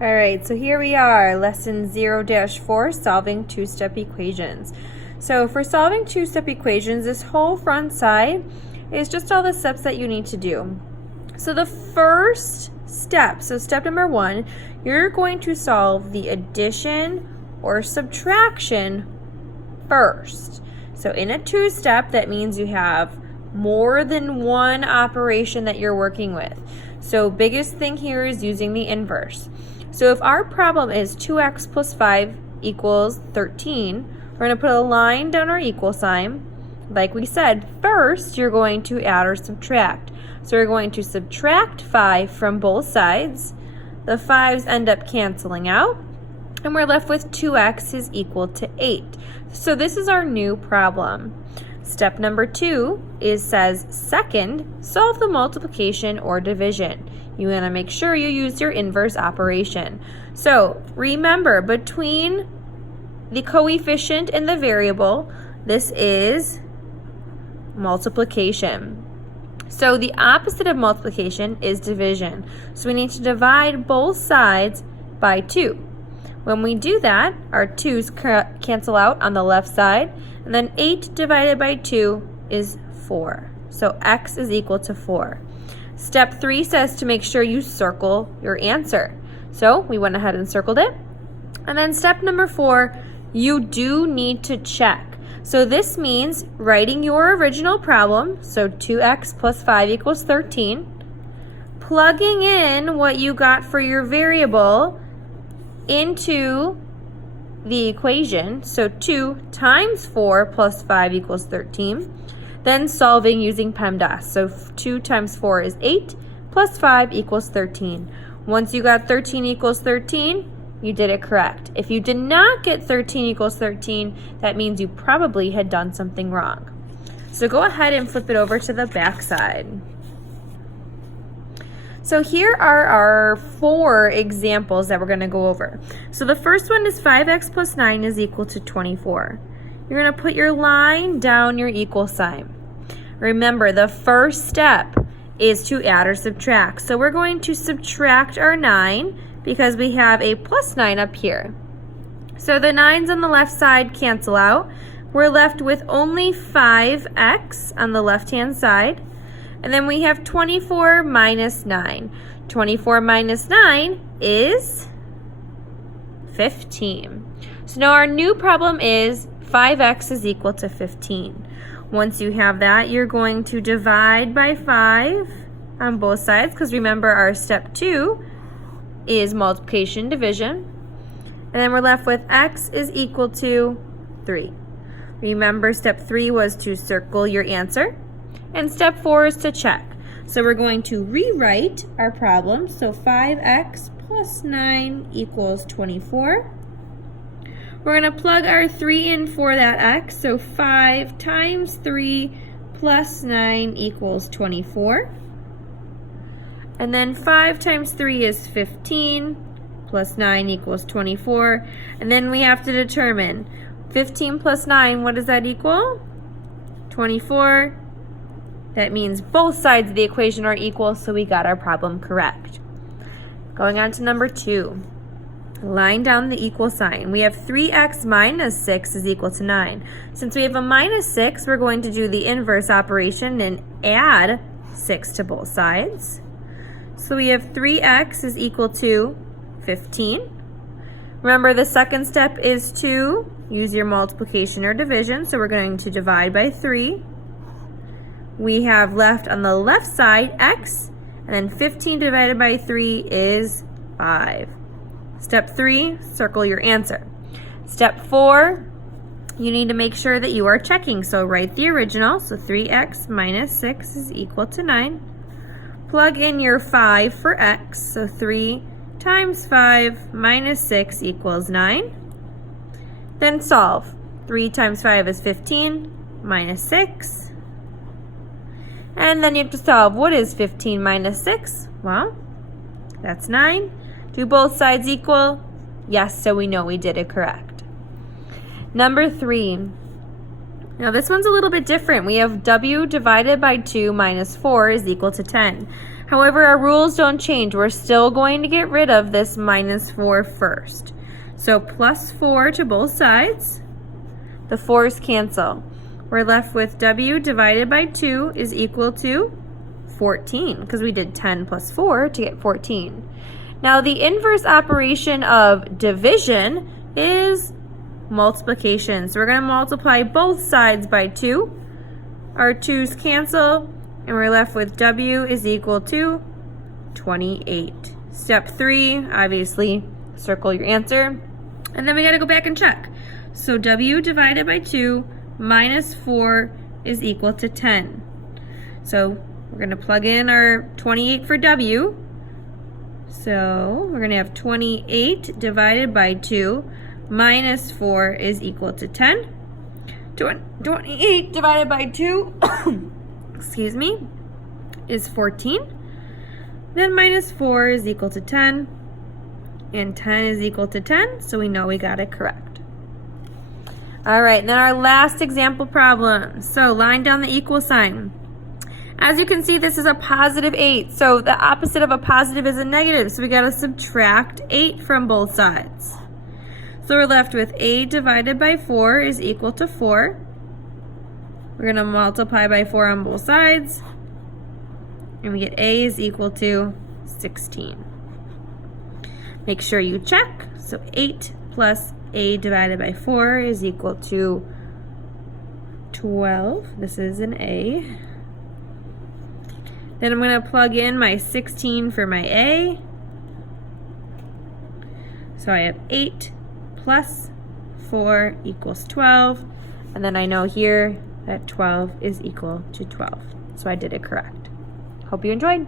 All right, so here we are, lesson 0-4, solving two-step equations. So for solving two-step equations, this whole front side is just all the steps that you need to do. So the first step, so step number 1, you're going to solve the addition or subtraction first. So in a two-step, that means you have more than one operation that you're working with. So biggest thing here is using the inverse. So if our problem is 2x plus 5 equals 13, we're going to put a line down our equal sign. Like we said, first you're going to add or subtract. So we're going to subtract 5 from both sides. The 5's end up canceling out, and we're left with 2x is equal to 8. So this is our new problem. Step number 2 says second, solve the multiplication or division. You want to make sure you use your inverse operation. So remember, between the coefficient and the variable, this is multiplication. So the opposite of multiplication is division. So we need to divide both sides by 2. When we do that, our 2's cancel out on the left side, and then 8 divided by 2 is 4. So x is equal to 4. Step 3 says to make sure you circle your answer. So we went ahead and circled it. And then step number 4, you do need to check. So this means writing your original problem, so 2x plus 5 equals 13, plugging in what you got for your variable into the equation, so 2 times 4 plus 5 equals 13, then solving using PEMDAS. So 2 times 4 is 8, plus 5 equals 13. Once you got 13 equals 13, you did it correct. If you did not get 13 equals 13, that means you probably had done something wrong. So go ahead and flip it over to the back side. So here are our 4 examples that we're going to go over. So the first one is 5x plus 9 is equal to 24. You're going to put your line down your equal sign. Remember, the first step is to add or subtract. So we're going to subtract our 9 because we have a plus 9 up here. So the 9's on the left side cancel out. We're left with only 5x on the left-hand side. And then we have 24 minus 9. 24 minus 9 is 15. So now our new problem is 5x is equal to 15. Once you have that, you're going to divide by 5 on both sides, because remember our step 2 is multiplication division. And then we're left with x is equal to 3. Remember, step 3 was to circle your answer. And step 4 is to check. So we're going to rewrite our problem. So 5x plus 9 equals 24. We're going to plug our 3 in for that x. So 5 times 3 plus 9 equals 24. And then 5 times 3 is 15 plus 9 equals 24. And then we have to determine 15 plus 9, what does that equal? 24. That means both sides of the equation are equal, so we got our problem correct. Going on to number 2. Line down the equal sign. We have 3x minus 6 is equal to 9. Since we have a minus 6, we're going to do the inverse operation and add 6 to both sides. So we have 3x is equal to 15. Remember, the second step is to use your multiplication or division, so we're going to divide by 3. We have left on the left side x, and then 15 divided by 3 is 5. Step 3, circle your answer. Step 4, you need to make sure that you are checking. So write the original, so 3x minus 6 is equal to 9. Plug in your 5 for x, so 3 times 5 minus 6 equals 9. Then solve. 3 times 5 is 15, minus 6. And then you have to solve, what is 15 minus 6? Well, that's 9. Do both sides equal? Yes, so we know we did it correct. Number 3. Now this one's a little bit different. We have w divided by 2 minus 4 is equal to 10. However, our rules don't change. We're still going to get rid of this minus 4 first. So plus 4 to both sides. The 4's cancel. We're left with W divided by 2 is equal to 14, because we did 10 plus 4 to get 14. Now the inverse operation of division is multiplication. So we're going to multiply both sides by 2. Our 2's cancel, and we're left with W is equal to 28. Step 3, obviously, circle your answer. And then we got to go back and check. So W divided by 2 minus 4 is equal to 10. So we're going to plug in our 28 for W. So we're going to have 28 divided by 2 minus 4 is equal to 10. 28 divided by 2 excuse me, is 14. Then minus 4 is equal to 10. And 10 is equal to 10, so we know we got it correct. All right, and then our last example problem. So line down the equal sign. As you can see, this is a positive 8. So the opposite of a positive is a negative. So we got to subtract 8 from both sides. So we're left with A divided by 4 is equal to 4. We're going to multiply by 4 on both sides. And we get A is equal to 16. Make sure you check. So 8 plus A divided by 4 is equal to 12. This is an A. Then I'm going to plug in my 16 for my A. So I have 8 plus 4 equals 12. And then I know here that 12 is equal to 12. So I did it correct. Hope you enjoyed.